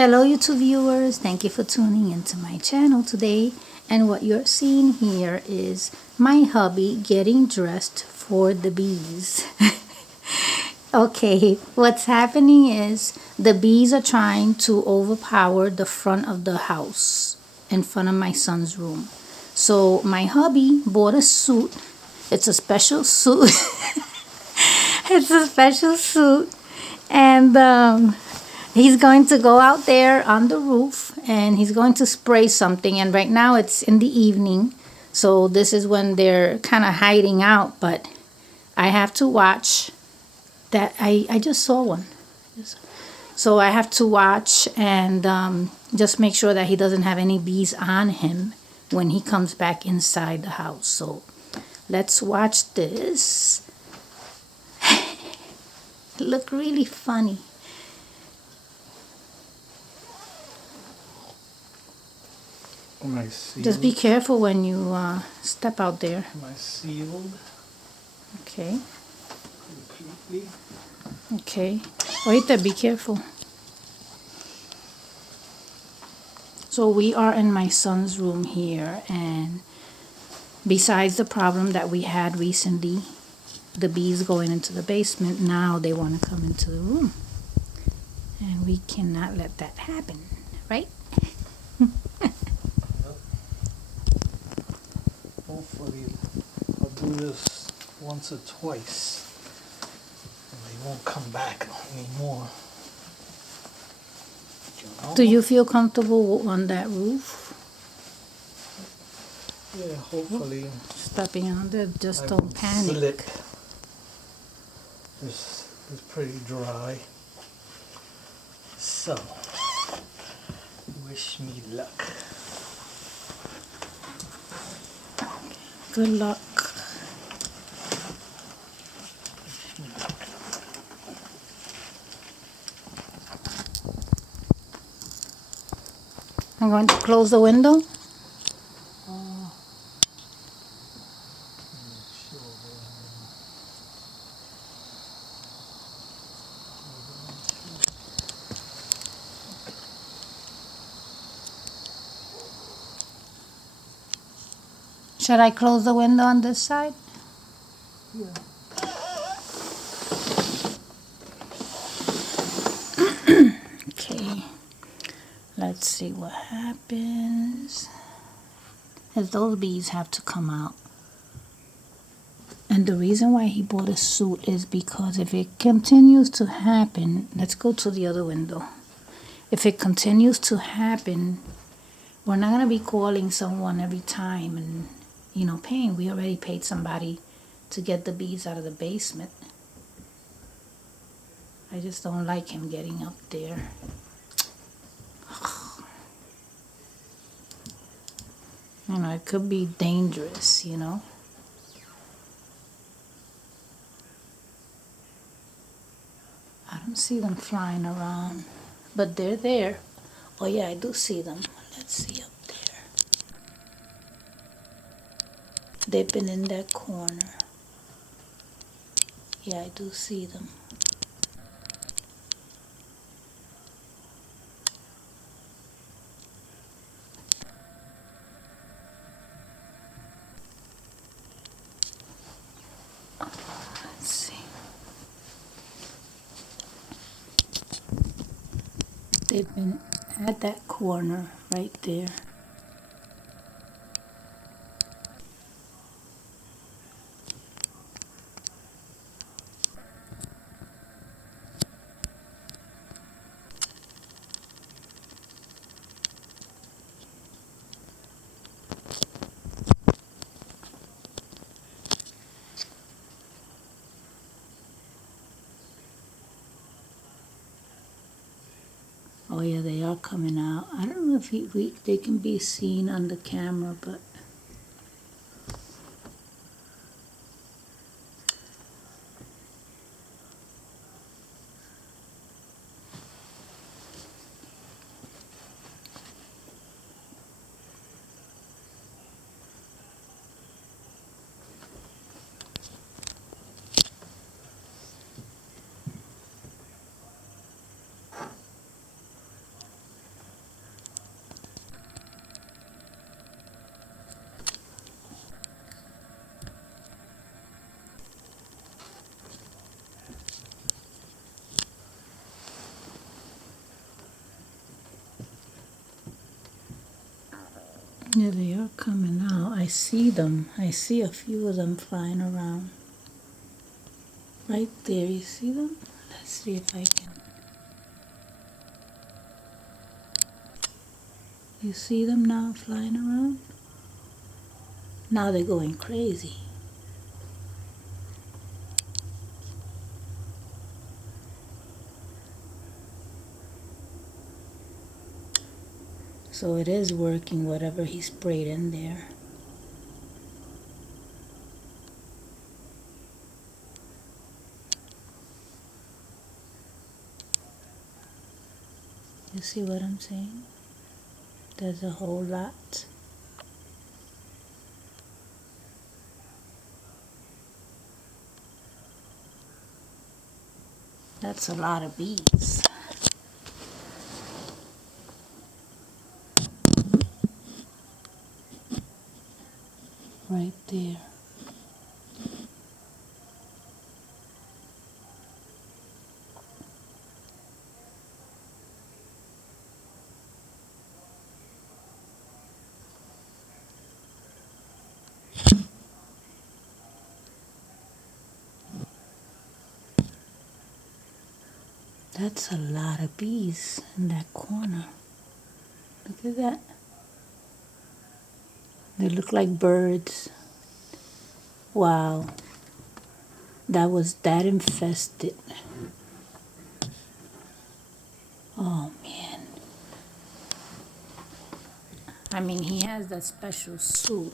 Hello YouTube viewers, thank you for tuning into my channel today, and what you're seeing here is my hubby getting dressed for the bees. Okay, what's happening is the bees are trying to overpower the front of the house in front of my son's room. So my hubby bought a suit. It's a special suit. It's a special suit, and he's going to go out there on the roof and he's going to spray something. And right now it's in the evening, so this is when they're kind of hiding out. But I have to watch that. I just saw one. So I have to watch and just make sure that he doesn't have any bees on him when he comes back inside the house. So let's watch this. It looked really funny. Am I sealed? Just be careful when you step out there. Am I sealed Okay. completely? Okay. Ahorita, be careful. So we are in my son's room here, and besides the problem that we had recently, the bees going into the basement, now they want to come into the room. And we cannot let that happen, right? Hopefully I'll do this once or twice and they won't come back anymore. You know? Do you feel comfortable on that roof? Yeah, hopefully. Stepping on there, just I don't won't panic. slip. This is pretty dry. So, wish me luck. Good luck. I'm going to close the window. Should I close the window on this side? Yeah. Okay. Let's see what happens. As those bees have to come out. And the reason why he bought a suit is because if it continues to happen, let's go to the other window. If it continues to happen, we're not going to be calling someone every time and, paying. We already paid somebody to get the bees out of the basement. I just don't like him getting up there. It could be dangerous, I don't see them flying around, but they're there. Oh yeah, I do see them. Let's see up there. They've been in that corner. Yeah, I do see them. Let's see. They've been at that corner right there. Oh yeah, they are coming out. I don't know if they can be seen on the camera, but Yeah, they are coming out. I see them. I see a few of them flying around. Right there, you see them? Let's see if I can. You see them now flying around? Now they're going crazy. So it is working, whatever he sprayed in there. You see what I'm saying? There's a whole lot. That's a lot of bees. Right there. That's a lot of bees in that corner. Look at that. They look like birds. Wow. That was that infested. Oh man. I mean, he has that special suit.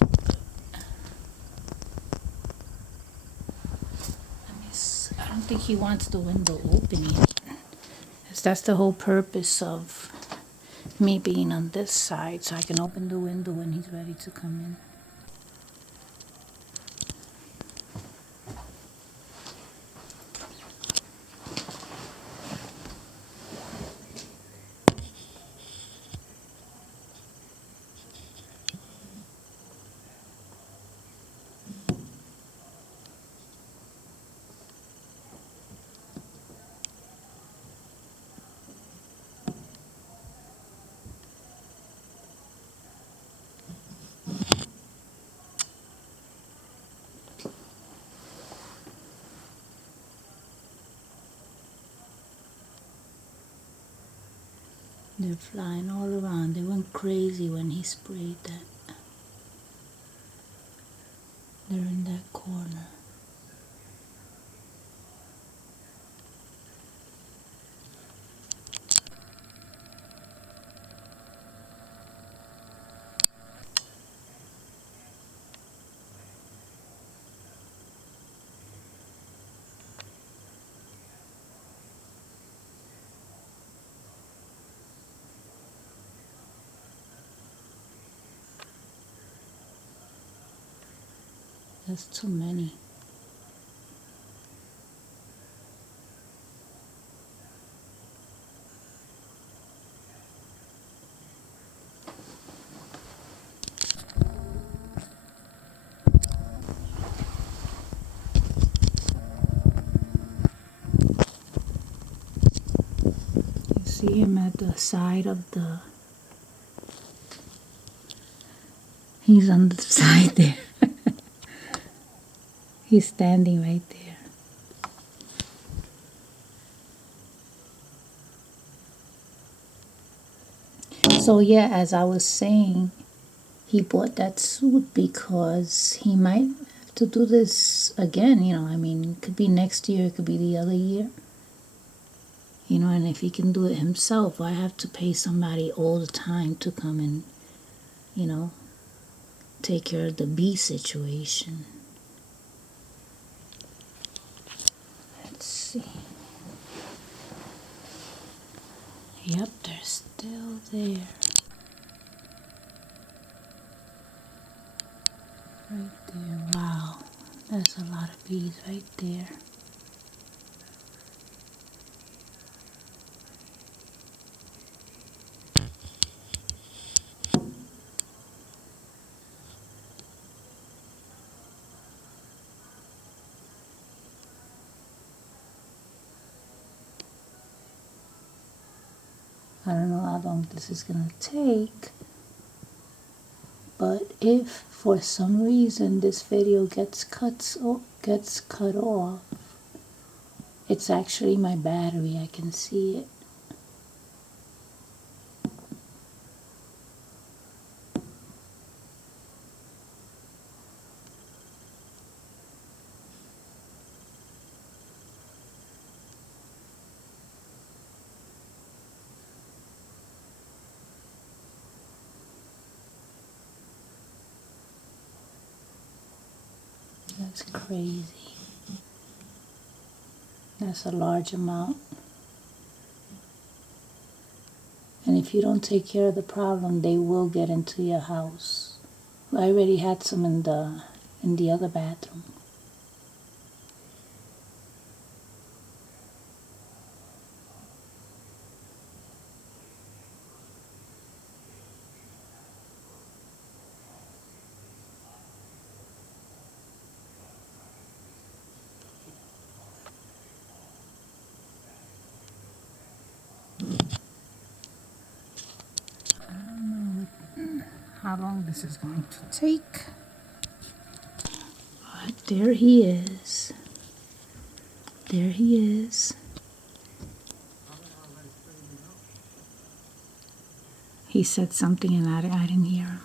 I don't think he wants the window open yet. 'Cause that's the whole purpose of me being on this side, so I can open the window when he's ready to come in. They're flying all around. They went crazy when he sprayed that. They're in that corner. That's too many. You see him at the side of the. He's on the side there. He's standing right there. So, yeah, as I was saying, he bought that suit because he might have to do this again. I mean, it could be next year, it could be the other year. And if he can do it himself, why have to pay somebody all the time to come and, you know, take care of the bee situation? Let's see. Yep, they're still there. Right there. Wow. There's a lot of bees right there. I don't know how long this is gonna take, But if for some reason this video gets cut off, it's actually my battery. I can see it. That's crazy. That's a large amount. And if you don't take care of the problem, they will get into your house. I already had some in the other bathroom. How long this is going to take? But there he is. There he is. He said something and I didn't hear him.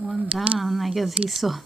One down. I guess he saw